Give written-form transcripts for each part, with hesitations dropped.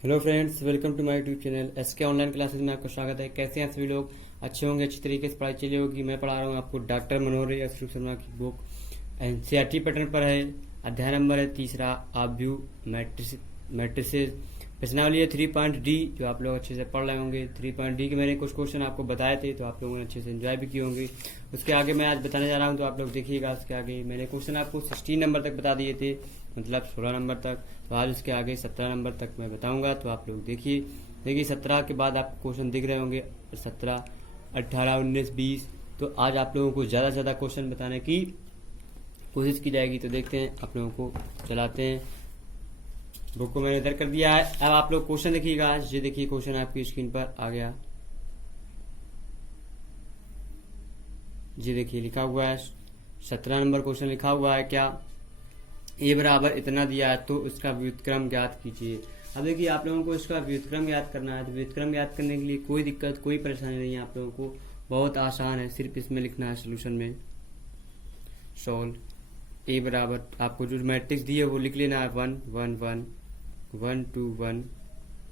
Hello friends, welcome to my YouTube channel SK online classes में आपका स्वागत है। कैसे हैं सभी लोग? अच्छे होंगे, अच्छी तरीके से पढ़ाई चली होगी। मैं पढ़ा रहा हूँ आपको डॉक्टर मनोहर अशोक शर्मा की बुक एनसीईआरटी पैटर्न पर है। अध्याय नंबर है तीसरा, आब्यू मैट्रिसेस। प्रश्नावली है 3.D, जो आप लोग अच्छे से पढ़ रहे होंगे। 3.D के मैंने कुछ क्वेश्चन आपको बताए थे, तो आप लोगों ने अच्छे से एंजॉय भी किए होंगे। उसके आगे मैं आज बताने जा रहा हूँ, तो आप लोग देखिएगा। उसके आगे मैंने क्वेश्चन आपको 16 नंबर तक बता दिए थे, मतलब 16 नंबर तक। तो आज उसके आगे 17 नंबर तक मैं बताऊंगा, तो आप लोग देखिए 17 के बाद आपको क्वेश्चन दिख रहे होंगे, 17, 18, 19, 20। तो आज आप लोगों को ज़्यादा से ज़्यादा क्वेश्चन बताने की कोशिश की जाएगी। तो देखते हैं, आप लोगों को चलाते हैं। बुक को मैंने इधर कर दिया है। अब आप लोग क्वेश्चन देखिएगा। ये देखिए क्वेश्चन आपकी स्क्रीन पर आ गया। ये देखिए लिखा हुआ है 17 नंबर क्वेश्चन लिखा हुआ है क्या, ए बराबर इतना दिया है तो उसका व्युत्क्रम ज्ञात कीजिए। अब देखिए आप लोगों को इसका व्युत्क्रम ज्ञात करना है। तो व्युत्क्रम ज्ञात करने के लिए कोई दिक्कत कोई परेशानी नहीं है आप लोगों को, बहुत आसान है। सिर्फ इसमें लिखना है सोल्यूशन में सॉल्व ए बराबर, आपको जो मैट्रिक्स दी है वो लिख लेना है 1 1 1 1 2 1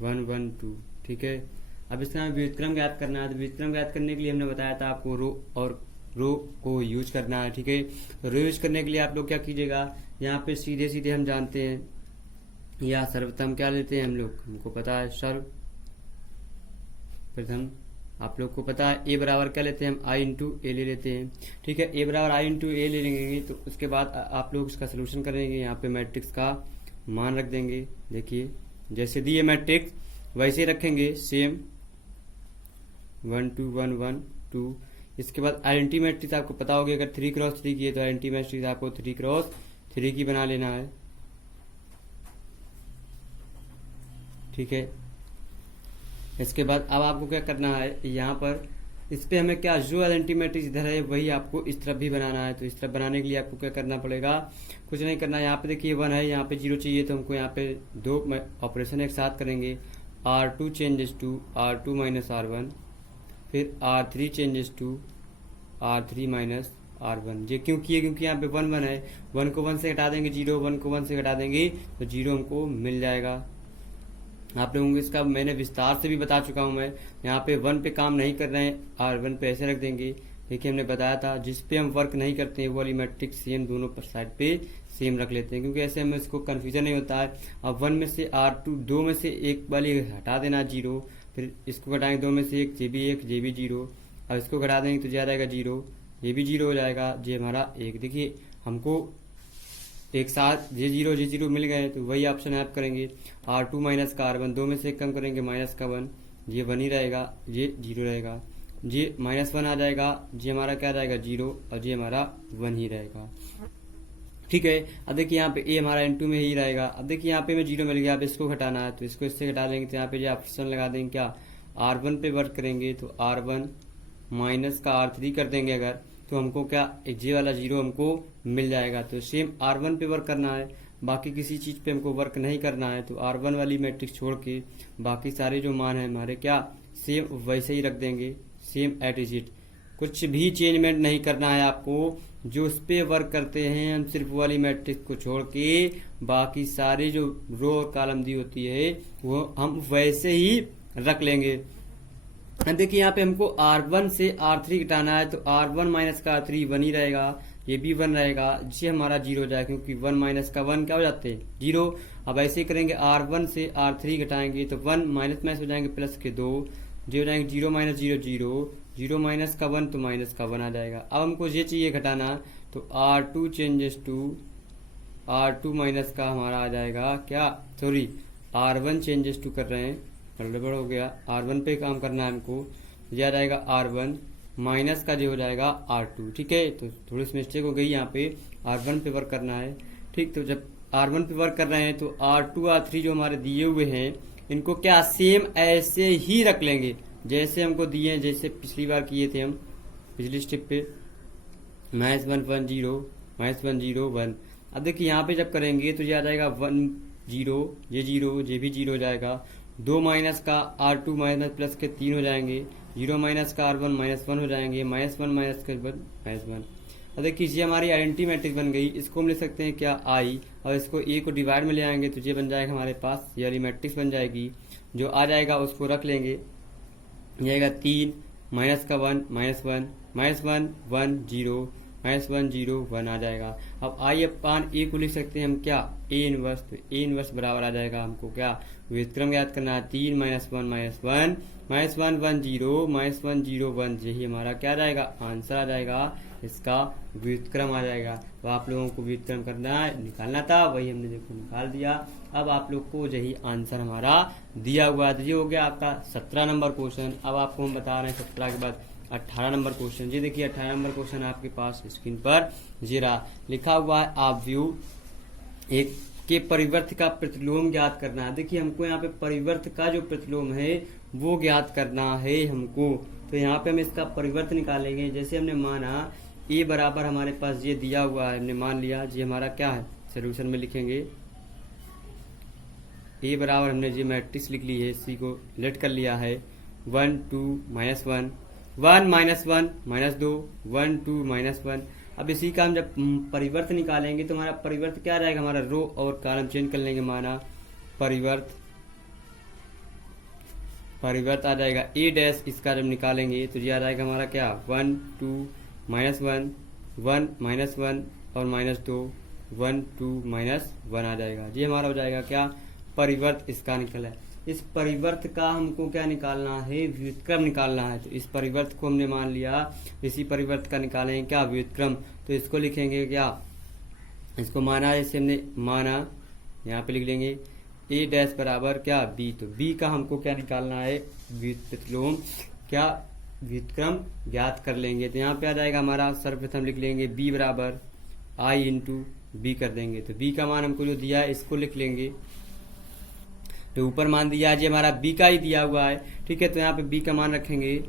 1 1 2। ठीक है। अब इसका व्युत्क्रम ज्ञात करना है। तो व्युत्क्रम ज्ञात करने के लिए हमने बताया था आपको रो और रो को यूज करना है। ठीक है। तो रो यूज करने के लिए आप लोग क्या कीजिएगा, यहाँ पे सीधे सीधे हम जानते हैं, या सर्वप्रथम क्या लेते हैं हम लोग, हमको पता है सर्वप्रथम आप लोग को पता है ए बराबर क्या लेते हैं हम, आई इंटू ए ले लेते हैं। ठीक है। ए बराबर आई इंटू ए ले लेंगे। तो उसके बाद आप लोग इसका सोल्यूशन करेंगे। यहाँ पे मैट्रिक्स का मान रख देंगे। देखिए जैसे दिए मैट्रिक्स वैसे ही रखेंगे, सेम 1 2 1 1 2। इसके बाद आइडेंटिटी मैट्रिक्स आपको पता होगी, अगर 3x3 की है तो आइडेंटिटी मैट्रिक्स आपको 3x3 की बना लेना है। ठीक है। इसके बाद अब आपको क्या करना है, यहाँ पर इस पे हमें क्या, जो आइडेंटिटी मैट्रिक्स इधर है वही आपको इस तरफ भी बनाना है। तो इस तरफ बनाने के लिए आपको क्या करना पड़ेगा, कुछ नहीं करना। यहाँ पे देखिए 1 है, यहाँ पे 0 चाहिए, तो हमको यहाँ पे दो ऑपरेशन एक साथ करेंगे। R2 changes to R2 minus R1, फिर R3 changes to R3 minus R1। ये क्यों किए, क्योंकि यहाँ पे 1 1 है। 1 को 1 से घटा देंगे 0, 1 को 1 से घटा देंगे तो 0 हमको मिल जाएगा। आप लोगों को इसका मैंने विस्तार से भी बता चुका हूं। मैं यहाँ पे 1 पे काम नहीं कर रहे हैं, R1 पे ऐसे रख देंगे। देखिए हमने बताया था जिस पे हम वर्क नहीं करते हैं वो वाली मैट्रिक्स सेम दोनों साइड पे सेम रख लेते हैं, क्योंकि ऐसे हमें इसको कंफ्यूजन नहीं होता है। अब 1 में से R2 दो में से एक वाली हटा देना 0, फिर इसको घटाएंगे 2 में से एक, ये भी 1 ये भी 0। अब इसको घटा देंगे तो जाएगा 0, ये भी 0 हो जाएगा, ये हमारा 1। देखिए हमको एक साथ ये 0 मिल गए, तो वही ऑप्शन ऐप करेंगे। R2 माइनस का R1, दो में से एक कम करेंगे माइनस का 1, ये 1 ही रहेगा, ये 0 रहेगा, ये -1 आ जाएगा, ये हमारा क्या रहेगा 0, और ये हमारा 1 ही रहेगा। ठीक है। अब देखिए यहाँ पे ए हमारा इंटू में ही रहेगा। अब देखिए यहाँ पे में 0 मिल गया, अब इसको घटाना है तो इसको इससे घटा देंगे। तो यहाँ पे ये ऑप्शन लगा देंगे क्या, R1 पे वर्क करेंगे तो R1 माइनस का R3 कर देंगे अगर, तो हमको क्या जे वाला 0 हमको मिल जाएगा। तो सेम R1 पे वर्क करना है, बाकी किसी चीज पे हमको वर्क नहीं करना है। तो R1 वाली मैट्रिक्स छोड़ के बाकी सारे जो मान है हमारे क्या सेम वैसे ही रख देंगे, सेम एट इज इट। कुछ भी चेंजमेंट नहीं करना है आपको। जो उस पे वर्क करते हैं हम सिर्फ वो वाली मैट्रिक्स को छोड़ के बाकी सारे जो रो और कॉलम दी होती है वो हम वैसे ही रख लेंगे। देखिए यहाँ पे हमको R1 से R3 घटाना है, तो R1 माइनस का R3 1 ही रहेगा, ये भी 1 रहेगा, ये हमारा 0 हो जाएगा, क्योंकि 1 माइनस का 1 क्या हो जाते हैं 0। अब ऐसे ही करेंगे, R1 से R3 घटाएंगे तो 1 माइनस माइनस हो जाएंगे प्लस के 2, जो हो जाएंगे 0 माइनस 0 0, 0 माइनस का 1 तो माइनस का 1 आ जाएगा। अब हमको ये चाहिए घटाना, तो R2 changes to R2 minus का हमारा आ जाएगा क्या, सॉरी R1 चेंजेस टू कर रहे हैं, गड़बड़ हो गया, R1 पे काम करना है हमको। यह आ जाएगा R1 माइनस का जो हो जाएगा R2। ठीक है। तो थोड़ी सी मिस्टेक हो गई, यहाँ पे R1 पे वर्क करना है। ठीक। तो जब R1 पे वर्क कर रहे हैं तो R2 R3 जो हमारे दिए हुए हैं इनको क्या सेम ऐसे ही रख लेंगे जैसे हमको दिए हैं, जैसे पिछली बार किए थे हम पिछली स्टेप पे -1 1 0 -1 0 1। अब देखिए यहाँ पे जब करेंगे तो ये आ जाएगा 1 0, ये 0, ये भी 0 हो जाएगा, 2 माइनस का R2 माइनस प्लस के 3 हो जाएंगे, 0 माइनस का R1 -1 हो जाएंगे, -1 माइनस के 1 -1। अब देखिए ये हमारी आइडेंटिटी मैट्रिक्स बन गई। इसको हम लिख सकते हैं क्या आई, और इसको ए को डिवाइड में ले आएंगे तो ये बन जाएगा हमारे पास, ये वाली मैट्रिक्स बन जाएगी। जो आ जाएगा उसको रख लेंगे, ये आएगा 3 माइनस का 1 माइनस 1 माइनस 1 1 0 माइनस 1 0 1 आ जाएगा। अब आई अपान ए को लिख सकते हैं हम क्या, ए इनवर्स। तो ए इनवर्स बराबर आ जाएगा, हमको क्या व्युत्क्रम याद करना है, 3 माइनस 1 माइनस 1 माइनस 1 1 0 माइनस 1 0 1, यही हमारा क्या आ जाएगा, आंसर आ जाएगा, इसका व्युत्क्रम आ जाएगा। तो आप लोगों को व्युत्क्रम करना है, निकालना था, वही हमने देखो निकाल दिया। अब आप लोग को यही आंसर हमारा दिया हुआ है। तो ये हो गया आपका 17 नंबर क्वेश्चन। अब आपको हम बता रहे हैं 17 के बाद 18 नंबर क्वेश्चन। ये देखिए 18 नंबर क्वेश्चन आपके पास स्क्रीन पर जीरा लिखा हुआ है, आप व्यू एक के परिवर्त का प्रतिलोम ज्ञात करना है। देखिए हमको यहाँ पे परिवर्त का जो प्रतिलोम है वो ज्ञात करना है हमको। तो यहाँ पे हम इसका परिवर्त निकालेंगे। जैसे हमने माना ए बराबर हमारे पास ये दिया हुआ है, हमने मान लिया ये हमारा क्या है, सोल्यूशन में लिखेंगे ए बराबर, हमने ये मैट्रिक्स लिख ली है, इसी को लेट कर लिया है 1 2 माइनस 1 1 माइनस 1 माइनस 2 1 2 माइनस 1। अब इसी का हम जब परिवर्त निकालेंगे तो हमारा परिवर्त क्या रहेगा, हमारा रो और कॉलम चेंज कर लेंगे। माना परिवर्त आ जाएगा ए डैश, इसका जब निकालेंगे तो ये आ जाएगा हमारा क्या 1 2 माइनस 1 1 माइनस 1 और माइनस 2 1 2 माइनस 1 आ जाएगा। ये हमारा हो जाएगा क्या परिवर्त, इसका निकला है। इस परिवर्त का हमको क्या निकालना है, व्युत्क्रम निकालना है। तो इस परिवर्त को हमने मान लिया, इसी परिवर्त का निकालेंगे क्या व्युत्क्रम। तो इसको लिखेंगे क्या, इसको माना, जैसे हमने माना यहाँ पे लिख लेंगे ए डैश बराबर क्या बी। तो बी का हमको क्या निकालना है, प्रतिलोम क्या व्युत्क्रम ज्ञात कर लेंगे। तो यहाँ पे आ जाएगा हमारा, सर्वप्रथम लिख लेंगे बी बराबर आई इंटू बी कर देंगे। तो बी का मान हमको जो दिया है इसको लिख लेंगे। तो ऊपर मान दिया है, हमारा बी का ही दिया हुआ है, ठीक है। तो यहाँ पे बी का मान रखेंगे,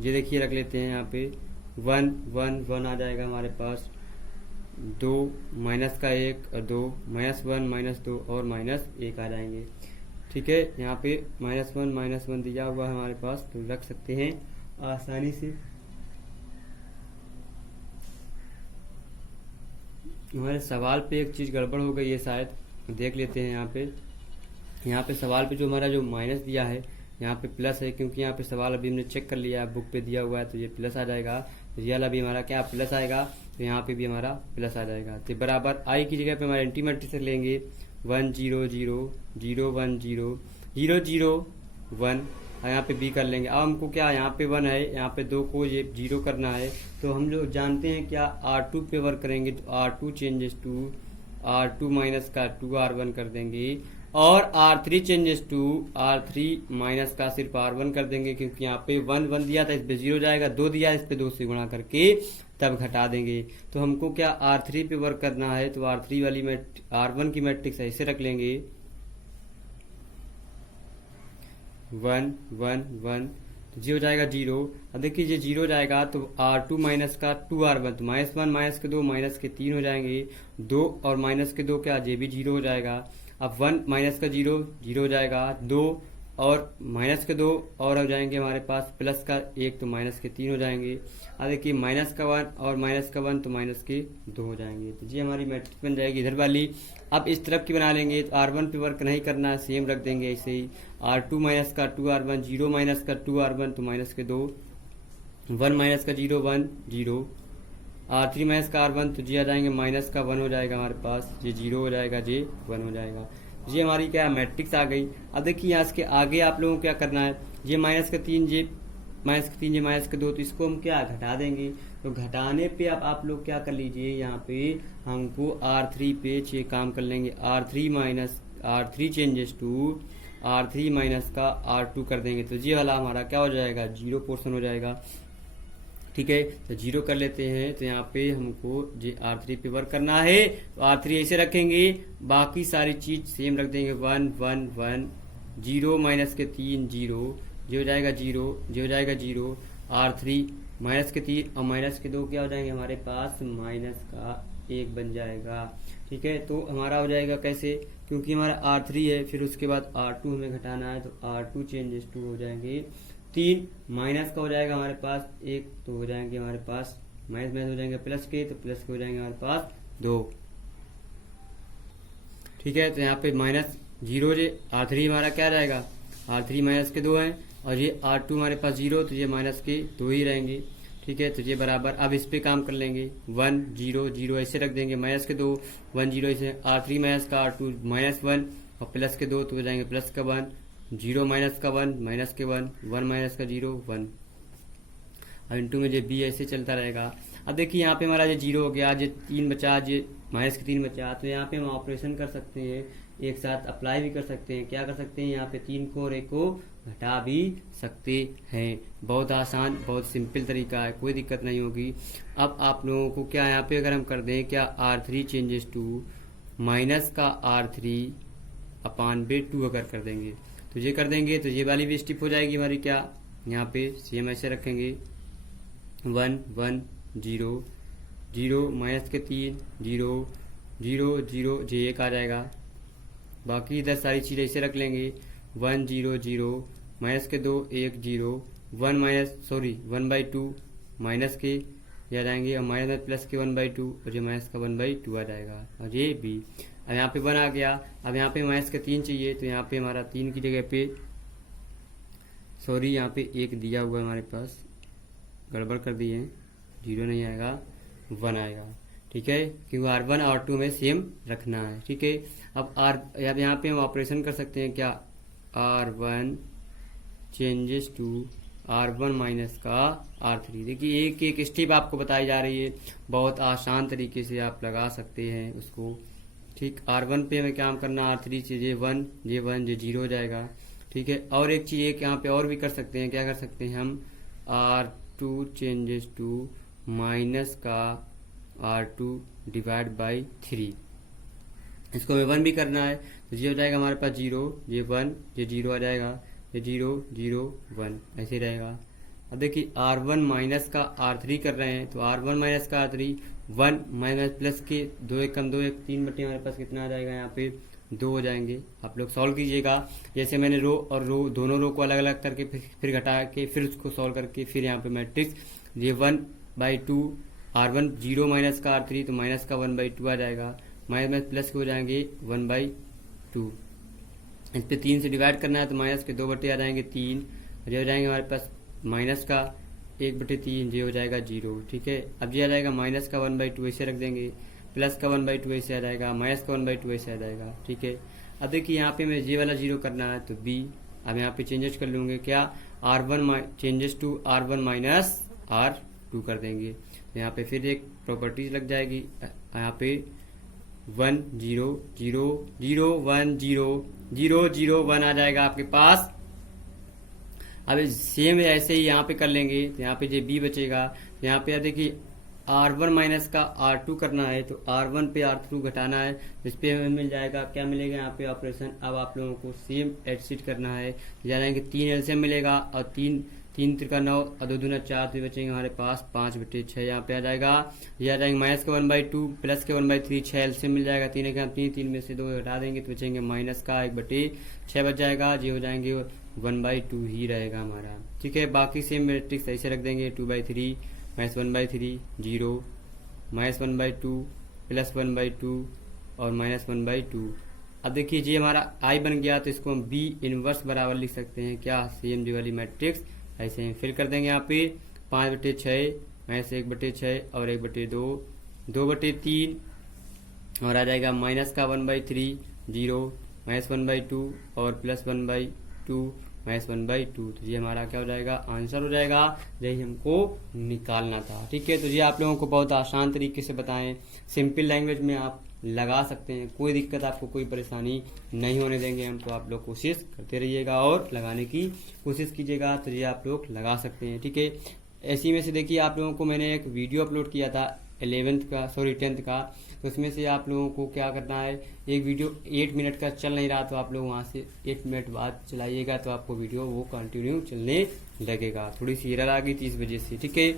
ये देखिए रख लेते हैं यहाँ पे 1 1 1 आ जाएगा हमारे पास, 2 माइनस का 1 और 2 माइनस 1 माइनस 2 और माइनस 1 आ जाएंगे, ठीक है। यहाँ पे माइनस 1 दिया हुआ है हमारे पास, तो रख सकते हैं आसानी से। हमारे सवाल पे एक चीज गड़बड़ हो गई है शायद, देख लेते हैं। यहाँ पे सवाल पे जो हमारा जो माइनस दिया है यहाँ पे प्लस है, क्योंकि यहाँ पे सवाल अभी हमने चेक कर लिया है, बुक पे दिया हुआ है, तो ये प्लस आ जाएगा। ये वाला भी हमारा क्या प्लस आएगा, तो यहाँ पे भी हमारा प्लस आ जाएगा। तो बराबर आई की जगह पे हमारे एंटी मैट्रिक्स लेंगे 1 0 0 0 1 0 0 0 1, यहाँ पे बी कर लेंगे। अब हमको क्या यहाँ पे 1 है, यहाँ पे 2 को ये 0 करना है। तो हम लोग जानते हैं क्या R2 पे वर्क करेंगे, तो R2 changes to R2 minus का 2R1 कर देंगे, और R3 changes to R3 minus का सिर्फ R1 कर देंगे, क्योंकि यहाँ पे 1 1 दिया था, इस पे 0 जाएगा, 2 दिया इस पे 2 से गुणा करके तब घटा देंगे। तो हमको क्या R3 पे वर्क करना है, तो R3 वाली R1 की मैट्रिक्स ऐसे रख लेंगे 1 1 1, तो ये हो जाएगा 0। अब देखिए ये 0 जाएगा तो R2 माइनस का 2R1, तो माइनस 1 माइनस के 2 माइनस के 3 हो जाएंगे, 2 और माइनस के 2 क्या, ये भी 0 हो जाएगा। अब 1 माइनस का 0 0 हो जाएगा, 2 और माइनस के 2 और हो जाएंगे हमारे पास प्लस का 1, तो माइनस के 3 हो जाएंगे। अब देखिए माइनस का 1 और माइनस का 1, तो माइनस के 2 हो जाएंगे। तो ये हमारी मैट्रिक्स बन जाएगी इधर वाली। अब इस तरफ की बना लेंगे, तो R1 पे वर्क नहीं करना है, सेम रख देंगे ऐसे ही। R2 माइनस का 2R1, 0 माइनस का 2R1, तो माइनस के 2, 1 माइनस का 0 1 0, R3 माइनस का R1, तो जी आ जाएंगे माइनस का 1 हो जाएगा हमारे पास, ये 0 हो जाएगा, ये 1 हो जाएगा। ये हमारी क्या मैट्रिक्स आ गई। अब देखिए यहाँ इसके आगे आप लोगों को क्या करना है, ये माइनस का 3, ये माइनस का 3, ये माइनस का 2, तो इसको हम क्या घटा देंगे। तो घटाने पे अब आप लोग क्या कर लीजिए, यहाँ पे हमको R3 पे 6 काम कर लेंगे, R3 changes to R3 minus का R2 कर देंगे, तो ये वाला हमारा क्या हो जाएगा, 0 पोर्शन हो जाएगा, ठीक है। तो 0 कर लेते हैं। तो यहाँ पे हमको जे R3 पे वर्क करना है, तो R3 ऐसे रखेंगे, बाकी सारी चीज सेम रख देंगे, 1 1 1, 0 माइनस के 3 0, जो हो जाएगा 0, जो हो जाएगा 0, R3 माइनस के 3 और माइनस के 2 क्या हो जाएंगे हमारे पास, माइनस का 1 बन जाएगा, ठीक है। तो हमारा हो जाएगा कैसे, क्योंकि हमारा R3 है, फिर उसके बाद R2 हमें घटाना है, तो R2 चेंजेस टू हो जाएंगे 3, माइनस का हो जाएगा हमारे पास 1, तो हो जाएंगे हमारे पास माइनस माइनस हो जाएंगे प्लस के, तो प्लस के हो जाएंगे हमारे पास 2। ठीक है, तो यहाँ पे माइनस 0 जे R3 हमारा क्या रहेगा, R3 माइनस के 2 है, और ये R2 हमारे पास 0, तो ये माइनस के 2 ही रहेंगे। ठीक है, तो ये बराबर, अब इस पे काम कर लेंगे, 1 0 0 ऐसे रख देंगे, माइनस के 2 1 0 ऐसे, R3 माइनस का R2 माइनस 1 और प्लस के 2 तो हो जाएंगे प्लस का 1, 0 माइनस का 1 माइनस के 1 1 माइनस का 0 1। अब इंटू में जो बी ऐसे चलता रहेगा। अब देखिए यहाँ पे हमारा जो 0 हो गया, ये 3 बचा, ये माइनस के 3 बचा, तो यहाँ पे हम ऑपरेशन कर सकते हैं, एक साथ अप्लाई भी कर सकते हैं। क्या कर सकते हैं, यहाँ पे 3 को और 1 को घटा भी सकते हैं। बहुत आसान, बहुत सिंपल तरीका है, कोई दिक्कत नहीं होगी। अब आप लोगों को क्या यहाँ पे अगर हम कर दें, क्या R3 चेंजेस टू माइनस का R3 अपान बे 2 अगर कर देंगे, तो ये कर देंगे तो ये वाली भी स्टिप हो जाएगी हमारी। क्या यहाँ पे सेम ऐसे रखेंगे, 1 1 0 0 माइनस के 3 0 0 0 जे 1 आ जाएगा। बाकी इधर सारी चीज़ ऐसे रख लेंगे, 1 0 0 माइनस के 2 1 0 1 माइनस 1/2 माइनस के ये आ जाएंगे, और माइनस में प्लस के 1/2 और ये माइनस का 1/2 आ जाएगा, और ये बी। अब यहाँ पे 1 आ गया। अब यहाँ पे माइनस के 3 चाहिए, तो यहाँ पे हमारा 3 की जगह पे यहाँ पे 1 दिया हुआ है हमारे पास, गड़बड़ कर दी है, 0 नहीं आएगा 1 आएगा। ठीक है, क्योंकि R1 R2 में सेम रखना है। ठीक है, अब यहाँ पे हम ऑपरेशन कर सकते हैं, क्या R1 changes to R1 minus का R3। देखिए एक एक स्टेप आपको बताई जा रही है, बहुत आसान तरीके से आप लगा सकते हैं उसको। ठीक, R1 पे हमें काम करना, R3 से ये 1 ये 0 हो जाएगा। ठीक है, और एक चीज़ एक यहाँ पे और भी कर सकते हैं, क्या कर सकते हैं हम, R2 चेंजेस टू माइनस का R2 डिवाइड बाई 3, इसको हमें 1 भी करना है, तो ये हो जाएगा हमारे पास 0 ये 1 ये 0 आ जाएगा, ये 0 0 1 ऐसे रहेगा। अब देखिए R1 माइनस का R3 कर रहे हैं, तो R1 माइनस का R3 1 माइनस प्लस के 2 1 कम 2 1 3 बटे हमारे पास कितना आ जाएगा, यहाँ पे 2 हो जाएंगे। आप लोग सॉल्व कीजिएगा, जैसे मैंने रो और रो दोनों रो को अलग अलग करके फिर घटा के फिर उसको सॉल्व करके फिर यहाँ पे मैट्रिक्स, ये 1/2 R1 0 माइनस का R3 तो माइनस का 1/2 आ जाएगा, माइनस में प्लस के हो जाएंगे 1/2। इस पे 3 से डिवाइड करना है, तो माइनस के 2 बटे आ जाएंगे 3, ये हो जाएंगे हमारे पास माइनस का 1/3, ये हो जाएगा 0। ठीक है, अब ये आ जाएगा माइनस का 1/2 ऐसे रख देंगे, प्लस का 1/2 ऐसे आ जाएगा, माइनस का 1/2 ऐसे आ जाएगा। ठीक है, अब देखिए यहाँ पे मैं ये वाला 0 करना है, तो बी। अब यहाँ पे चेंजेस कर लूँगे, क्या R1 changes to R1 minus R2 कर देंगे, तो यहाँ पे फिर एक प्रॉपर्टीज लग जाएगी, यहाँ पे 1 0 0 0 1 0 0 0 1 आ जाएगा आपके पास। अब सेम ऐसे ही यहाँ पे कर लेंगे, तो यहाँ पे जो बी बचेगा, तो यहाँ पे देखिए R1 माइनस का R2 करना है, तो R1 पे R2 घटाना है, इस पे हमें मिल जाएगा, क्या मिलेगा यहाँ पे ऑपरेशन। अब आप लोगों को सेम एडशीट करना है, जानेंगे 3 एलसीएम मिलेगा, और 3 3 त्रिका 9 और 2 दूना 4, तो बचेंगे हमारे पास 5/6 यहाँ पे आ जाएगा। ये आ जाएंगे माइनस का 1/2 प्लस के 1/3, 6 एलसीएम मिल जाएगा, 3 का 3 में से 2 घटा देंगे तो बचेंगे माइनस का 1/6 बच जाएगा, ये हो जाएंगे 1/2 ही रहेगा हमारा। ठीक है, बाकी सेम मैट्रिक्स ऐसे रख देंगे, 2/3 माइनस 1/3 0 माइनस 1/2 प्लस 1/2 और माइनस 1/2। अब देखिए ये हमारा आई बन गया, तो इसको हम बी इनवर्स बराबर लिख सकते हैं, क्या सेम जी वाली मैट्रिक्स ऐसे ही फिल कर देंगे। यहाँ पे 5/6 माइनस 1/6 और 1/2 2/3 और आ जाएगा माइनस का 1/3 0 माइनस 1/2 और प्लस 1/2 माइनस 1/2, तो ये हमारा क्या हो जाएगा, आंसर हो जाएगा, यही हमको निकालना था। ठीक है, तो ये आप लोगों को बहुत आसान तरीके से बताएं, सिंपल लैंग्वेज में आप लगा सकते हैं, कोई दिक्कत आपको कोई परेशानी नहीं होने देंगे हम। तो आप लोग कोशिश करते रहिएगा और लगाने की कोशिश कीजिएगा, तो ये आप लोग लगा सकते हैं। ठीक है, ऐसी में से देखिए आप लोगों को मैंने एक वीडियो अपलोड किया था 10th का, तो उसमें से आप लोगों को क्या करना है, एक वीडियो 8 मिनट का चल नहीं रहा, तो आप लोग वहाँ से 8 मिनट बाद चलाइएगा, तो आपको वीडियो वो कंटिन्यू चलने लगेगा। थोड़ी सी एरर आ गई थी इस वजह से। ठीक है,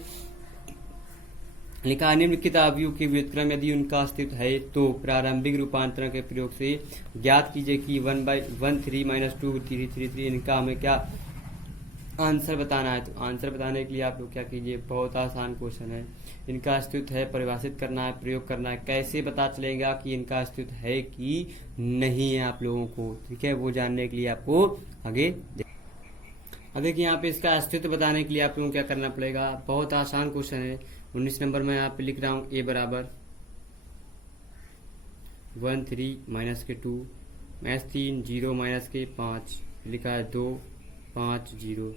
लिखा निम्नलिखित अवयव के व्युत्क्रम यदि उनका अस्तित्व है तो प्रारंभिक रूपांतरण के प्रयोग से ज्ञात कीजिए कि 1/1 3 - 2 3 3 3 इनका हमें क्या आंसर बताना है। तो आंसर बताने के लिए आप लोग क्या कीजिए, बहुत आसान क्वेश्चन है। इनका अस्तित्व है परिभाषित करना है, प्रयोग करना है। कैसे पता चलेगा कि इनका अस्तित्व है कि नहीं है आप लोगों को, ठीक है, वो जानने के लिए आपको आगे अब देखिए यहाँ पे इसका अस्तित्व बताने के लिए आप लोगों को क्या करना पड़ेगा। बहुत आसान क्वेश्चन है। 19 नंबर में यहाँ पे लिख रहा हूँ, ए बराबर 1 3 माइनस के 2 माइनस 3 0 माइनस के 5 लिखा है 2 5 0।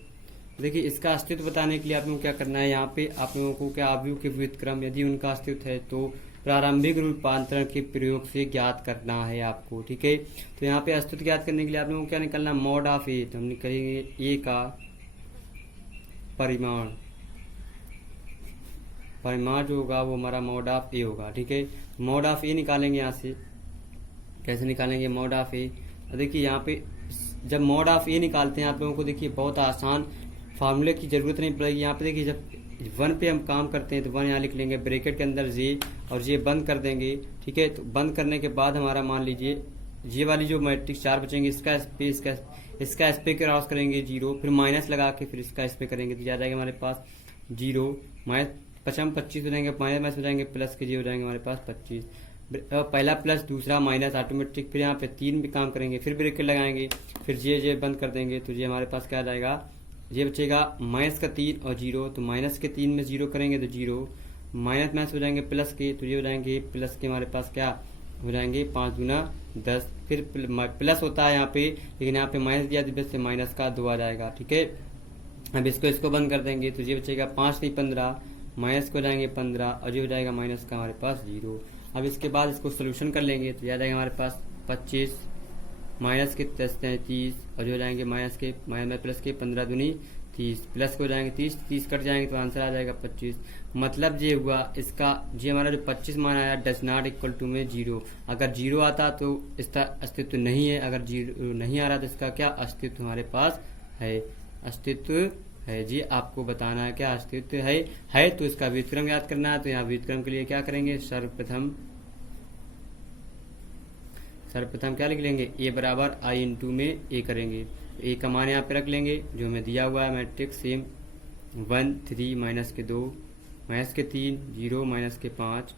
देखिए इसका अस्तित्व बताने के लिए आप लोगों को क्या करना है, यहाँ पे आप लोगों को क्या अवयव के व्युत्क्रम यदि उनका अस्तित्व है तो प्रारंभिक रूपांतरण के प्रयोग से ज्ञात करना है आपको, ठीक है। तो यहाँ पे अस्तित्व ज्ञात करने के लिए आप लोगों को क्या निकालना, मॉड ऑफ ए। तो हम निकालेंगे ए का परिमाण, परिमाण जो होगा वो हमारा मॉड ऑफ ए होगा, ठीक है। मॉड ऑफ ए निकालेंगे यहाँ से, कैसे निकालेंगे मॉड ऑफ ए। देखिए यहाँ पे जब मॉड ऑफ ए निकालते हैं आप लोगों को देखिए बहुत आसान, फार्मूले की जरूरत नहीं पड़ेगी। यहाँ पे देखिए जब 1 पे हम काम करते हैं तो 1 यहाँ लिख लेंगे, ब्रैकेट के अंदर जे और जे बंद कर देंगे, ठीक है। तो बंद करने के बाद हमारा मान लीजिए ये वाली जो मैट्रिक्स 4 बचेंगे, इसका इस पे क्रॉस करेंगे 0, फिर माइनस लगा के फिर इसका इस पे करेंगे तो आ जाएगा हमारे पास 0 माइनस 25 हो जाएंगे, माइनस हो जाएंगे, प्लस के 0 हो जाएंगे हमारे पास 25। पहला प्लस दूसरा माइनस ऑटोमेटिक, फिर यहाँ पे 3 भी काम करेंगे, फिर ब्रैकेट लगाएंगे, फिर जे बंद कर देंगे तो ये हमारे पास क्या आ जाएगा, ये बचेगा माइनस का 3 और 0। तो माइनस के 3 में 0 करेंगे तो 0, माइनस माइनस हो जाएंगे प्लस के, तो ये हो जाएंगे प्लस के हमारे पास क्या हो जाएंगे 5 दूना 10, फिर प्लस होता है यहाँ पे, लेकिन यहाँ पे माइनस दिया तो से माइनस का 2 आ जाएगा, ठीक है। अब इसको बंद कर देंगे तो ये बचेगा 5 नहीं 15, माइनस को जाएंगे 15 और ये हो जाएगा माइनस का हमारे पास 0। अब इसके बाद इसको सोल्यूशन कर लेंगे तो आ जाएगा हमारे पास 25 माइनस के 10 30 और जो हो जाएंगे माइनस के माइनस प्लस के 15 दूनी 30, प्लस को जाएंगे 30 कट जाएंगे तो आंसर आ जाएगा 25। मतलब ये हुआ इसका, ये हमारा जो 25 मान आया डज नॉट इक्वल टू में 0। अगर 0 आता तो इसका अस्तित्व नहीं है, अगर 0 नहीं आ रहा तो इसका क्या अस्तित्व हमारे पास है, अस्तित्व है। जी आपको बताना है क्या अस्तित्व है तो इसका व्युत्क्रम याद करना है। तो यहाँ व्युत्क्रम के लिए क्या करेंगे, सर्वप्रथम क्या लिख लेंगे, ए बराबर आई इंटू में ए करेंगे। ए का मान यहाँ पे रख लेंगे जो हमें दिया हुआ है मैट्रिक्स सेम, 1 3 माइनस के 2 माइनस के 3 0 माइनस के 5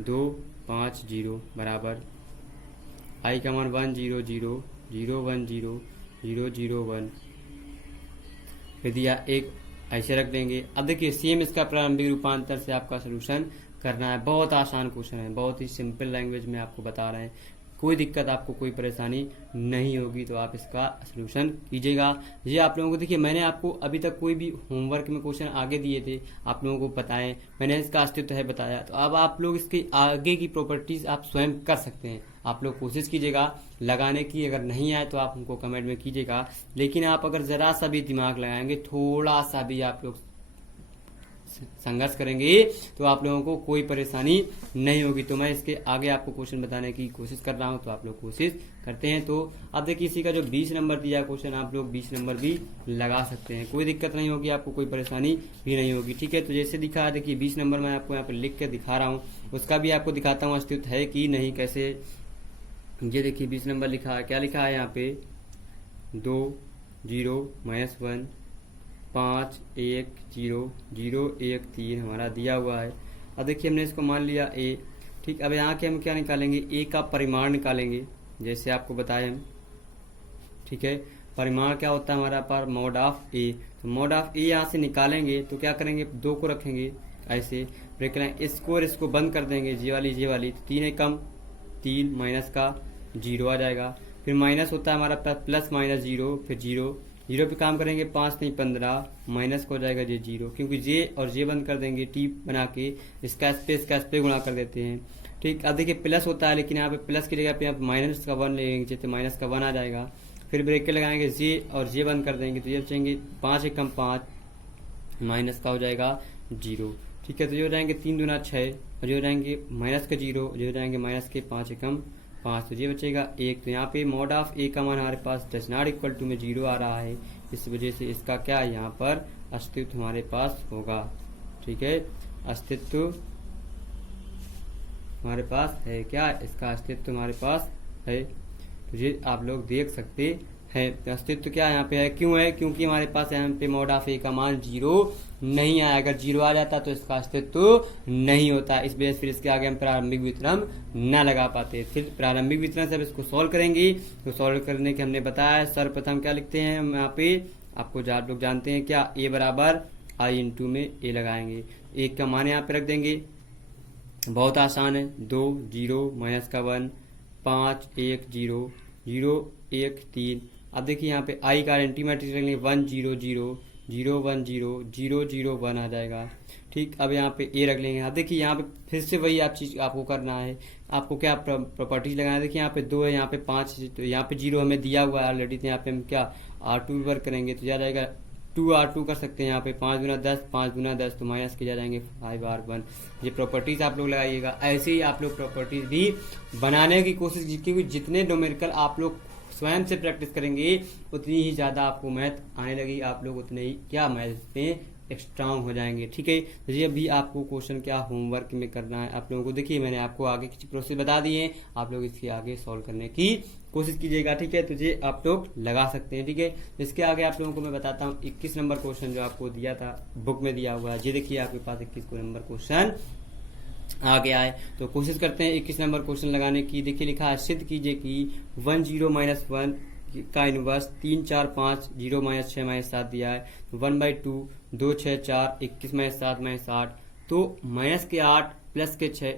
2 5 0 बराबर आई का मान 1 0 0 0 1 0 0 0 1 फिर दिया एक, ऐसे रख देंगे। अब देखिए सेम इसका प्रारंभिक रूपांतर से आपका सोल्यूशन करना है। बहुत आसान क्वेश्चन है, बहुत ही सिंपल लैंग्वेज में आपको बता रहे हैं, कोई दिक्कत आपको कोई परेशानी नहीं होगी तो आप इसका सोल्यूशन कीजिएगा। ये आप लोगों को देखिए मैंने आपको अभी तक कोई भी होमवर्क में क्वेश्चन आगे दिए थे, आप लोगों को बताएं, मैंने इसका अस्तित्व है बताया। तो अब आप लोग इसके आगे की प्रॉपर्टीज आप स्वयं कर सकते हैं। आप लोग कोशिश कीजिएगा लगाने की, अगर नहीं आए तो आप हमको कमेंट में कीजिएगा। लेकिन आप अगर जरा सा भी दिमाग लगाएंगे, थोड़ा सा भी आप लोग संघर्ष करेंगे तो आप लोगों को कोई परेशानी नहीं होगी। तो मैं इसके आगे आपको क्वेश्चन बताने की कोशिश कर रहा हूं, तो आप लोग कोशिश करते हैं। तो अब देखिए इसी का जो 20 नंबर दिया क्वेश्चन, आप लोग 20 नंबर भी लगा सकते हैं, कोई दिक्कत नहीं होगी, आपको कोई परेशानी भी नहीं होगी, ठीक है। तो जैसे दिखा देखिए 20 नंबर मैं आपको यहाँ पर लिख के दिखा रहा हूँ, उसका भी आपको दिखाता हूँ अस्तित्व है कि नहीं कैसे। ये देखिए 20 नंबर लिखा है, क्या लिखा है यहाँ पे 2 0 -1 5 1 0 0 1 3 हमारा दिया हुआ है। अब देखिए हमने इसको मान लिया ए, ठीक। अब यहाँ के हम क्या निकालेंगे, ए का परिमाण निकालेंगे जैसे आपको बताया हम, ठीक है। परिमाण क्या होता है हमारा पर मॉड ऑफ ए, तो मॉड ऑफ ए यहाँ से निकालेंगे तो क्या करेंगे 2 को रखेंगे ऐसे ब्रेक लाइन, इसको बंद कर देंगे, जे वाली 3 है कम 3 माइनस का 0 आ जाएगा। फिर माइनस होता है हमारा प्लस माइनस 0, फिर 0 पे काम करेंगे 5 नहीं 15 माइनस को हो जाएगा जे 0, क्योंकि जे और जे बंद कर देंगे, टी बना के इसका स्पेस गुणा कर देते हैं, ठीक। अब देखिए प्लस होता है लेकिन यहाँ पे प्लस की जगह पे यहाँ माइनस का 1 लेंगे तो माइनस का 1 आ जाएगा। फिर ब्रेकेट लगाएंगे जे और जे बंद कर देंगे तो ये बचेंगे 5 एकम 5 माइनस का हो जाएगा 0, ठीक है। तो ये हो जाएंगे 3 दूना 6 और ये हो जाएंगे माइनस के 0, ये हो जाएंगे माइनस के 5 एकम 5, तो ये बचेगा 1। तो यहाँ पे मॉड ऑफ ए का मान हमारे पास डज नॉट इक्वल टू में 0 आ रहा है, इस वजह से इसका क्या यहाँ पर अस्तित्व हमारे पास होगा, ठीक है। अस्तित्व हमारे पास है, क्या इसका अस्तित्व हमारे पास है, तो ये आप लोग देख सकते है, अस्तित्व क्या यहाँ पे है, क्यों है, क्योंकि हमारे पास यहाँ पे मॉड ऑफ ए का मान 0 नहीं आया। अगर 0 आ जाता तो इसका अस्तित्व नहीं होता। इस वजह से फिर इसके आगे हम प्रारंभिक वितरण न लगा पाते। फिर प्रारंभिक वितरण से अब इसको सॉल्व करेंगे। तो सॉल्व करने के हमने बताया सर्वप्रथम क्या लिखते हैं हम यहाँ पे, आपको आप लोग जानते हैं क्या, ए बराबर आई इंटू में ए लगाएंगे, एक का मान यहाँ पे रख देंगे, बहुत आसान है, 2 0 माइनस का 1 5 1 0 0 1 3। अब देखिए यहाँ पे आई का आइडेंटिटी मैट्रिक्स रख लेंगे 1 0 0 0 1 0 0 0 1 आ जाएगा। ठीक, अब यहाँ पे ए रख लेंगे। अब देखिए यहाँ पे फिर से वही आप चीज आपको करना है, आपको क्या प्रॉपर्टीज लगाना है। देखिए यहाँ पे 2 है, यहाँ पे 5, तो यहाँ पे 0 हमें दिया हुआ है ऑलरेडी, तो यहाँ पे हम क्या R2 वर्क करेंगे तो जा जाएगा 2R2 कर सकते हैं। यहाँ पे 5 गुना 10 5 गुना 10 तो माइनस के जा जाएंगे 5R1। ये प्रॉपर्टीज आप लोग लगाइएगा। ऐसे ही आप लोग प्रॉपर्टीज भी बनाने की कोशिश, क्योंकि जितने न्यूमेरिकल आप लोग स्वयं से प्रैक्टिस करेंगे उतनी ही ज्यादा आपको मैथ आने लगी, आप लोग उतने ही क्या मैथ में स्ट्रांग हो जाएंगे। ठीक है, ये अभी आपको क्वेश्चन क्या होमवर्क में करना है आप लोगों को। देखिए मैंने आपको आगे की प्रोसेस बता दी है, आप लोग इसके आगे सॉल्व करने की कोशिश कीजिएगा। ठीक है, तो ये आप लोग लगा सकते हैं। ठीक है, इसके आगे आप लोगों को मैं बताता हूँ 21 नंबर क्वेश्चन जो आपको दिया था बुक में दिया हुआ है। ये देखिए आपके पास 21 नंबर क्वेश्चन आ गया है। तो कोशिश करते हैं 21 नंबर क्वेश्चन लगाने की। देखिए लिखा है सिद्ध कीजिए कि 1 0 माइनस 1 का इनवर्स 3 4 5 0 माइनस 6 माइनस 7 दिया है। 1/2 2 6 4 21 माइनस 7 माइनस 8, तो माइनस के 8 प्लस के 6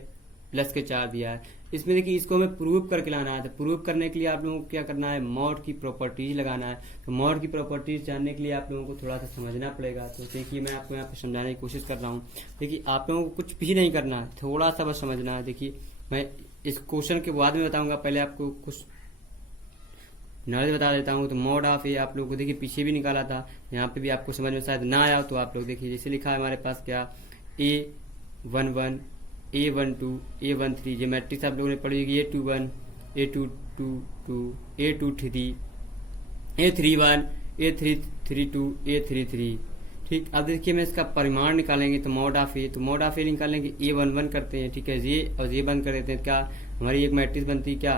प्लस के 4 दिया है। इसमें देखिए इसको हमें प्रूव करके लाना है। तो प्रूव करने के लिए आप लोगों को क्या करना है, मॉड की प्रॉपर्टीज लगाना है। तो मॉड की प्रॉपर्टीज जानने के लिए आप लोगों को थोड़ा सा समझना पड़ेगा। तो देखिए मैं आपको यहाँ पे समझाने की कोशिश कर रहा हूँ। देखिए आप लोगों को कुछ भी नहीं करना है, थोड़ा सा बस समझना है। देखिए मैं इस क्वेश्चन के बाद में बताऊंगा, पहले आपको कुछ नॉलेज बता देता हूँ। तो मॉड ऑफ ए आप लोगों को देखिए पीछे भी निकाला था, यहाँ पे भी आपको समझ में शायद ना आया हो तो आप लोग देखिए जैसे लिखा है हमारे पास क्या, A11 A12 A13, ये मैट्रिक्स आप लोगों ने पढ़ी होगी, A21 A22 A23 A31 A32 A33। ठीक, अब देखिए मैं इसका परिमाण निकालेंगे तो मॉड ऑफ ए, तो मॉड ऑफ ए निकालेंगे A11 करते हैं। ठीक है, ये और ये बंद कर देते हैं। क्या हमारी एक मैट्रिक्स बनती है क्या,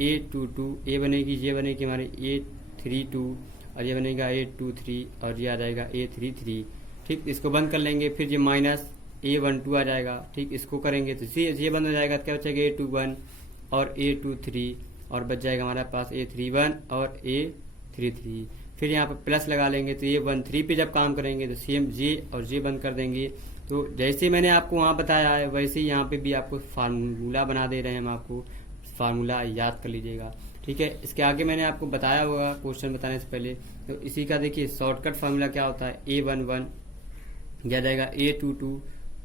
A22, ए बनेगी, ये बनेगी हमारी A32 और ये बनेगा A23 और ये आ जाएगा A33। ठीक, इसको बंद कर लेंगे, फिर ये माइनस A12 आ जाएगा। ठीक, इसको करेंगे तो ये बंद हो जाएगा, तो क्या बचेगा A21 और A23 और बच जाएगा हमारे पास A31 और A33। फिर यहाँ पर प्लस लगा लेंगे तो A13 पे जब काम करेंगे तो सेम जे और जे बंद कर देंगे। तो जैसे मैंने आपको वहाँ बताया है वैसे ही यहाँ पे भी आपको फार्मूला बना दे रहे हैं हम आपको, फार्मूला याद कर लीजिएगा। ठीक है, इसके आगे मैंने आपको बताया होगा क्वेश्चन बताने से पहले। तो इसी का देखिए शॉर्टकट फार्मूला क्या होता है, A11 आ जाएगा A22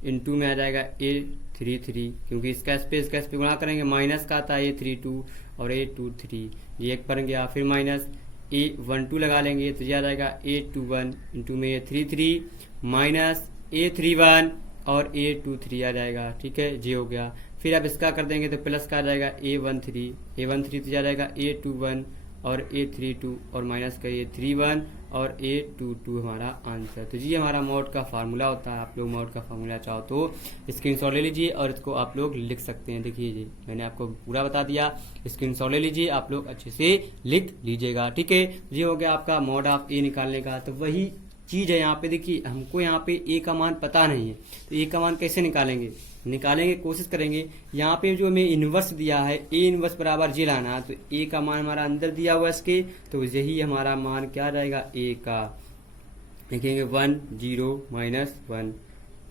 इंटू में आ जाएगा A33, क्योंकि इसका स्पेस गुणा करेंगे, माइनस का आता है A32 और A23, ये एक पर गया। फिर माइनस A12 लगा लेंगे तो ये आ जाएगा A21 इंटू में A33 माइनस A31 और A23 आ जाएगा। ठीक है, ये हो गया। फिर आप इसका कर देंगे तो प्लस का आ जाएगा A13 तो आ जाएगा A21 और A32 और माइनस का A31 और A22 हमारा आंसर। तो ये हमारा मॉड का फार्मूला होता है। आप लोग मॉड का फार्मूला चाहो तो स्क्रीनशॉट ले लीजिए और इसको आप लोग लिख सकते हैं। देखिए जी मैंने आपको पूरा बता दिया, स्क्रीनशॉट ले लीजिए, आप लोग अच्छे से लिख लीजिएगा। ठीक है, ये हो गया आपका मॉड ऑफ ए निकालने का। तो वही चीज है यहाँ पे, देखिए हमको यहाँ पे ए का मान पता नहीं है तो ए का मान कैसे निकालेंगे कोशिश करेंगे। यहाँ पे जो हमें इनवर्स दिया है ए इनवर्स बराबर जे लाना, तो ए का मान हमारा अंदर दिया हुआ इसके, तो यही हमारा मान क्या रहेगा ए का। लिखेंगे 1 0 माइनस 1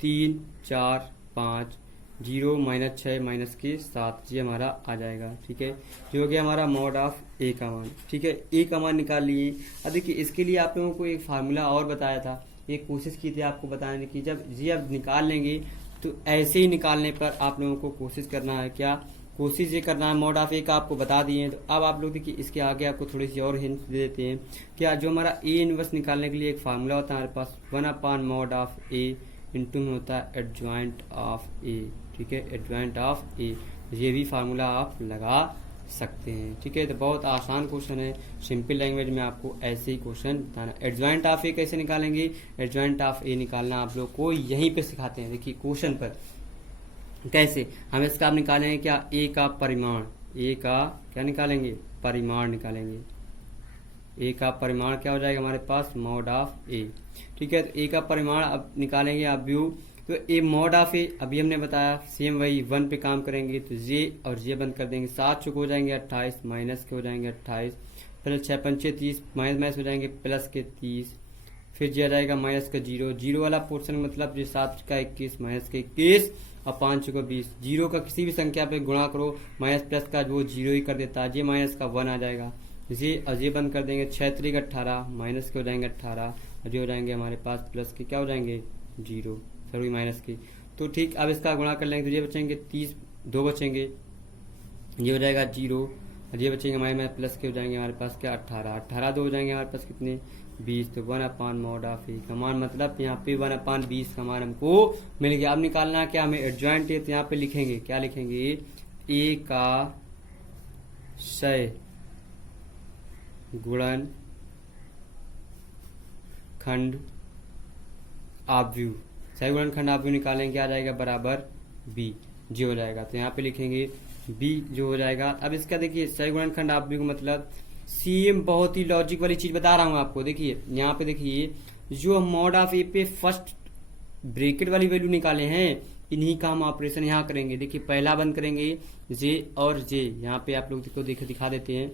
3 4 5 0 माइनस 6 माइनस के 7, ये हमारा आ जाएगा। ठीक है, जो हो गया हमारा मॉड ऑफ ए का मान। ठीक है, ए का मान निकाल लिए। अब देखिए इसके लिए आप लोगों को एक फार्मूला और बताया था, एक कोशिश की थी आपको बताने की, जब ये अब निकाल लेंगे तो ऐसे ही निकालने पर आप लोगों को कोशिश करना है, क्या कोशिश ये करना है, मॉड ऑफ ए का आपको बता दिए। तो अब आप लोग देखिए इसके आगे आपको थोड़ी सी और हिंट दे देते हैं। क्या जो हमारा ए इनवर्स निकालने के लिए एक फार्मूला होता है हमारे पास, 1/mod ऑफ ए इंटू में होता है एडजॉइंट ऑफ ए। ठीक है, एडजॉइंट ऑफ ए, ये भी फार्मूला आप लगा सकते हैं। ठीक है, तो बहुत आसान क्वेश्चन है, सिंपल लैंग्वेज में आपको ऐसे ही क्वेश्चन बताना। एडजॉइंट ऑफ ए कैसे निकालेंगे, एडजॉइंट ऑफ ए निकालना आप लोग को यहीं पे सिखाते हैं। देखिए क्वेश्चन पर कैसे हम इसका आप निकालेंगे, क्या ए का परिमाण, ए का क्या निकालेंगे, परिमाण निकालेंगे। ए का परिमाण क्या हो जाएगा हमारे पास, मॉड ऑफ ए। ठीक है, तो ए का परिमाण अब निकालेंगे आप व्यू, तो ए मॉड ऑफ ए अभी हमने बताया, सेम वही 1 पे काम करेंगे, तो जे और जे बंद कर देंगे, 7 चुक हो जाएंगे 28, माइनस के हो जाएंगे 28, फिर 6 पंचे 30, माइनस हो जाएंगे प्लस के 30, फिर जे आ जाएगा माइनस का 0, 0 वाला पोर्शन मतलब जो 7 का 21, माइनस का 21 और 5 को 20, 0 का किसी भी संख्या पे गुणा करो माइनस प्लस का वो 0 ही कर देता है, जे माइनस का 1 आ जाएगा, जे और जे बंद कर देंगे, 6 3 18, माइनस के हो जाएंगे 18 और जो हो जाएंगे हमारे पास प्लस के क्या हो जाएंगे 0, सॉरी माइनस के। तो ठीक, अब इसका गुणा कर लेंगे तो ये बचेंगे 30, 2 बचेंगे, ये हो जाएगा 0 और ये बचेंगे हमारे प्लस के हो जाएंगे हमारे पास क्या 18, 18 2 हो जाएंगे हमारे पास कितने 20, तो 1 मॉड ऑफ ए का मान मतलब यहाँ पे 1/20 का मान हमको मिल गया। अब निकालना क्या हमें एडजॉइंट है, तो यहाँ पे लिखेंगे, क्या लिखेंगे, ए का शय गुणन खंड आव्यूह, सही गुणनखंड आव्यूह निकालेंगे, क्या आ जाएगा बराबर बी, जी हो जाएगा, तो यहाँ पे लिखेंगे बी जो हो जाएगा। अब इसका देखिए सही गुणनखंड आव्यूह का मतलब सेम बहुत ही लॉजिक वाली चीज बता रहा हूं आपको। देखिए यहाँ पे देखिए जो हम मॉड ऑफ ए पे फर्स्ट ब्रैकेट वाली वैल्यू निकाले हैं, इन्हीं का हम ऑपरेशन यहाँ करेंगे। देखिए पहला बंद करेंगे जे और जे, यहाँ पे आप लोग को दिखा देते हैं,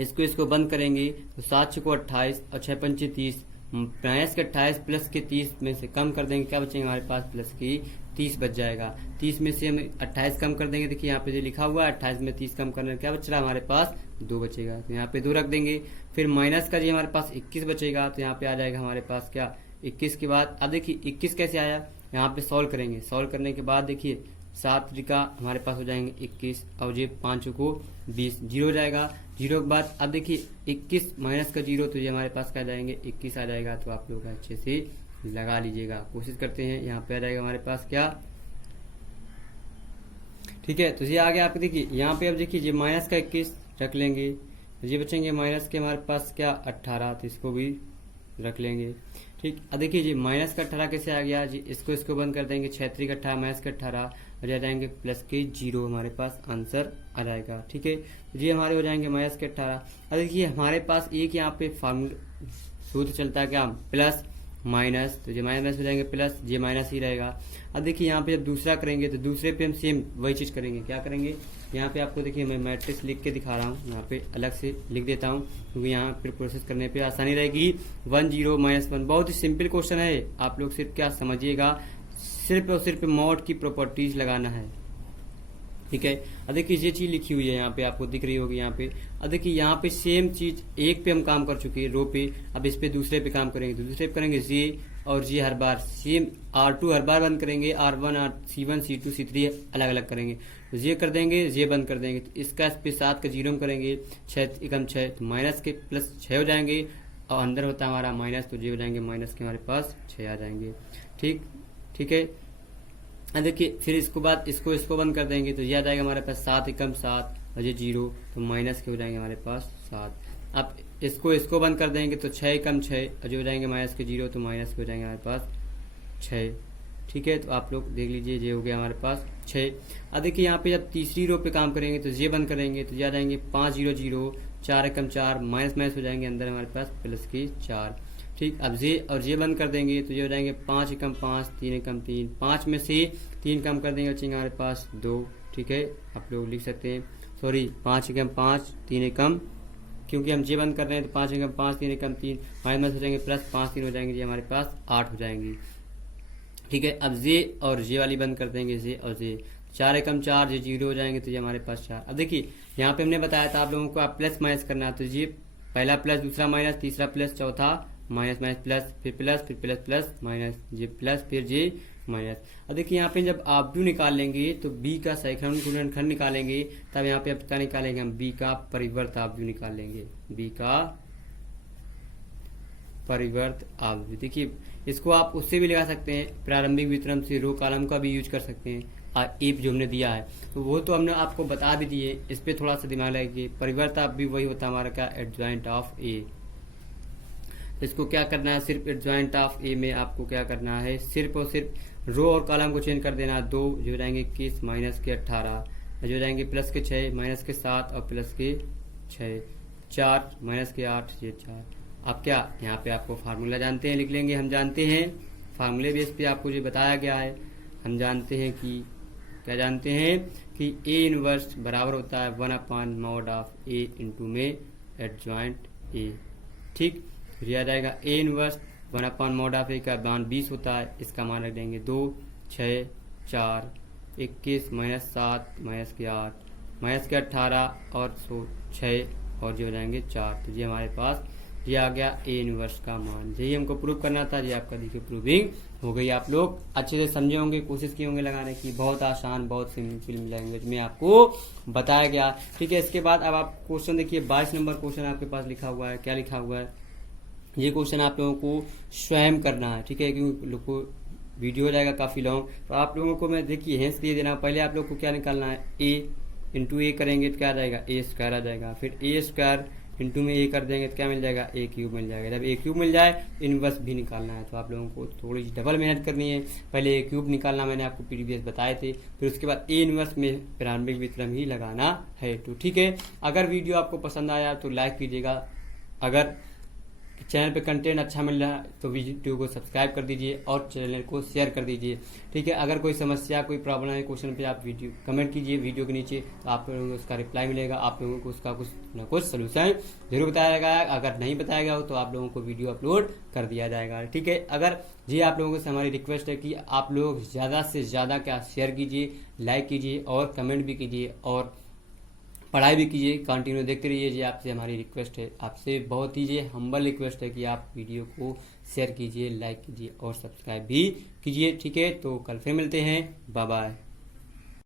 इसको बंद करेंगे तो 7 को 28 और 6 पंचे 30, माइनस के 28 प्लस के 30 में से कम कर देंगे, क्या बचेंगे हमारे पास प्लस की 30 बच जाएगा। 30 में से हम 28 कम कर देंगे, देखिए यहाँ पे जो लिखा हुआ है 28 में 30 कम करने क्या बच रहा है हमारे पास 2 बचेगा, तो यहाँ पे 2 रख देंगे। फिर माइनस का जो हमारे पास 21 बचेगा, तो यहाँ पे आ जाएगा हमारे पास क्या 21 के बाद, अब देखिए 21 कैसे आया, यहाँ पे सॉल्व करेंगे, सॉल्व करने के बाद देखिए 7 त्रिका हमारे पास हो जाएंगे 21 और ये 5 को 20, 0 हो जाएगा, 0 के बाद अब देखिए 21 माइनस का 0, तो ये हमारे पास क्या जाएंगे 21 आ जाएगा। तो आप लोग अच्छे से लगा लीजिएगा, कोशिश करते हैं, यहाँ पे आ जाएगा हमारे पास क्या, ठीक है। तो ये आ गया आपको, देखिए यहाँ पे अब देखिए ये माइनस का 21 रख लेंगे, ये बचेंगे माइनस के हमारे पास क्या 18, तो इसको भी रख लेंगे, ठीक। अब देखिए जी माइनस का 18 कैसे आ गया जी, इसको बंद कर देंगे, 6 3 18 माइनस का 18 और आ जाएंगे प्लस के 0, हमारे पास आंसर आ जाएगा, ठीक है। ये हमारे हो जाएंगे माइनस के 18। अब देखिए हमारे पास एक यहाँ पे फार्मूला सूत्र चलता है क्या, प्लस माइनस, तो ये माइनस हो जाएंगे प्लस, ये माइनस ही रहेगा। अब देखिए यहाँ पे जब दूसरा करेंगे तो दूसरे पे हम सेम वही चीज करेंगे, क्या करेंगे, यहाँ पे आपको देखिए मैं मैट्रिक्स लिख के दिखा रहा हूँ, यहाँ पे अलग से लिख देता हूँ क्योंकि यहाँ फिर प्रोसेस करने पे आसानी रहेगी। 1 0 -1 बहुत ही सिंपल क्वेश्चन है, आप लोग सिर्फ क्या समझिएगा, सिर्फ और सिर्फ मॉड की प्रॉपर्टीज लगाना है, ठीक है। अब देखिए ये चीज लिखी हुई है यहाँ पे आपको दिख रही होगी यहाँ पे। अब देखिए यहाँ पे सेम चीज एक पे हम काम कर चुके हैं रो पे, अब इस पे दूसरे पे काम करेंगे, तो दूसरे पे करेंगे जे और जे हर बार सेम, R2 हर बार बंद करेंगे, R1 C1 C2 C3 अलग अलग करेंगे, तो ये कर देंगे, ये बंद कर देंगे, तो इसका इस पे 7 का 0 करेंगे, 6 एकम 6, तो माइनस के प्लस 6 हो जाएंगे और अंदर होता है हमारा माइनस, तो ये हो जाएंगे माइनस के हमारे पास 6 आ जाएंगे, ठीक, ठीक है। अब देखिए फिर इसको बाद इसको बंद कर देंगे, तो ये आ जाएगा हमारे पास 7 एकम 7 और ये 0, तो माइनस के हो जाएंगे हमारे पास 7। अब इसको बंद कर देंगे तो 6 एकम 6 और जो हो जाएंगे माइनस के 0, तो माइनस के हो जाएंगे हमारे पास 6, ठीक है। तो आप लोग देख लीजिए ये हो गया हमारे पास 6। अब देखिए यहाँ पे जब तीसरी रो पे काम करेंगे तो ये बंद करेंगे, तो ये आ जाएंगे 5 0 0, 4 एकम 4, माइनस हो जाएंगे, अंदर हमारे पास प्लस की 4, ठीक। अब जे और जे बंद कर देंगे, तो ये हो जाएंगे 5 एकम 5, 3 एकम 3, 5 में से 3 कम कर देंगे, बचेंगे हमारे पास 2, ठीक है। आप लोग लिख सकते हैं, सॉरी 5 एकम 5, 3 एकम, क्योंकि हम जे बंद कर रहे हैं तो 5 एकम 5, 3 एकम 3, माइनस हो जाएंगे प्लस 5 3 हो जाएंगे, ये हमारे पास 8 हो जाएंगी, ठीक है। अब जे और जे वाली बंद कर देंगे, जे और जे, 4 एकम 4, ये 0 हो जाएंगे, तो ये हमारे पास 4। अब देखिए यहाँ पे हमने बताया था आप लोगों को आप प्लस माइनस करना है, तो ये पहला प्लस, दूसरा माइनस, तीसरा प्लस, चौथा माइनस माइनस प्लस, फिर प्लस, फिर प्लस प्लस माइनस, ये प्लस, फिर जे माइनस। अब देखिए यहाँ पे जब आव्यूह निकाल लेंगे तो बी का सहीखंड गुणनखंड निकालेंगे, तब यहाँ पे अब क्या निकालेंगे हम, बी का परिवर्त आव्यूह निकाल लेंगे, बी का परिवर्त आव्यूह। देखिए इसको आप उससे भी लगा सकते हैं, प्रारंभिक वितरण से रो कॉलम का भी यूज कर सकते हैं, इफ जो हमने दिया है तो वो तो हमने आपको बता भी दिए, इस पे थोड़ा सा दिमाग लगाइए। परिवर्त आव्यूह वही होता है हमारा क्या, एडजॉइंट ऑफ ए। इसको क्या करना है, सिर्फ एडजॉइंट ऑफ ए में आपको क्या करना है, सिर्फ और सिर्फ रो और कॉलम को चेंज कर देना, 2 जो जाएंगे 21 माइनस के 18, जो जाएंगे प्लस के 6 माइनस के 7 और प्लस के 6, 4 माइनस के 8 ये 4। अब क्या यहाँ पे आपको फार्मूला जानते हैं, लिख लेंगे। हम जानते हैं फार्मूले बेस पे आपको जो बताया गया है, हम जानते हैं कि क्या जानते हैं कि ए इनवर्स बराबर होता है 1/mod ऑफ ए इंटू में एडजॉइंट ए। ठीक, फिर आ जाएगा ए इनवर्स 1/mod ऑफ ए का मान 20 होता है, इसका मान रख देंगे 2, 6, 4, 21 माइनस 7 माइनस के 8 माइनस के 18 और 6 और जो हो जाएंगे 4। तो ये हमारे पास ये आ गया ए इनवर्स का मान। यही हमको प्रूव करना था। ये आपका देखिए प्रूविंग हो गई। आप लोग अच्छे से समझे होंगे, कोशिश किए होंगे लगाने की। बहुत आसान, बहुत सिंपल लैंग्वेज में आपको बताया गया। ठीक है, इसके बाद अब आप क्वेश्चन देखिए 22 नंबर क्वेश्चन आपके पास लिखा हुआ है। क्या लिखा हुआ है? ये क्वेश्चन आप लोगों को स्वयं करना है। ठीक है, क्योंकि लोग को वीडियो हो जाएगा काफी लॉन्ग, तो आप लोगों को मैं देखिए हिंट्स दे देना। पहले आप लोग को क्या निकालना है, ए इंटू ए करेंगे तो क्या आ जाएगा, ए स्क्वायर आ जाएगा। फिर ए स्क्वायर इंटू में ए कर देंगे तो क्या मिल जाएगा, ए क्यूब मिल जाएगा। जब ए क्यूब मिल जाए इनवर्स भी निकालना है, तो आप लोगों को थोड़ी सी डबल मेहनत करनी है। पहले ए क्यूब निकालना मैंने आपको प्रीवियस बताए थे, फिर उसके बाद ए इनवर्स में प्रारंभिक वितरण ही लगाना है। तो ठीक है, अगर वीडियो आपको पसंद आया तो लाइक कीजिएगा। अगर चैनल पे कंटेंट अच्छा मिल रहा है तो वीडियो को सब्सक्राइब कर दीजिए और चैनल को शेयर कर दीजिए। ठीक है, अगर कोई समस्या, कोई प्रॉब्लम है क्वेश्चन पे, आप वीडियो कमेंट कीजिए वीडियो के नीचे, तो आप लोगों को उसका रिप्लाई मिलेगा। आप लोगों को उसका कुछ ना कुछ सोल्यूशन जरूर बताया जाएगा। अगर नहीं बताया गया हो तो आप लोगों को वीडियो अपलोड कर दिया जाएगा। ठीक है, अगर ये आप लोगों से हमारी रिक्वेस्ट है कि आप लोग ज़्यादा से ज़्यादा क्या शेयर कीजिए, लाइक कीजिए और कमेंट भी कीजिए और पढ़ाई भी कीजिए, कंटिन्यू देखते रहिए। ये आपसे हमारी रिक्वेस्ट है, आपसे बहुत ही ये हम्बल रिक्वेस्ट है कि आप वीडियो को शेयर कीजिए, लाइक कीजिए और सब्सक्राइब भी कीजिए। ठीक है, तो कल फिर मिलते हैं। Bye bye.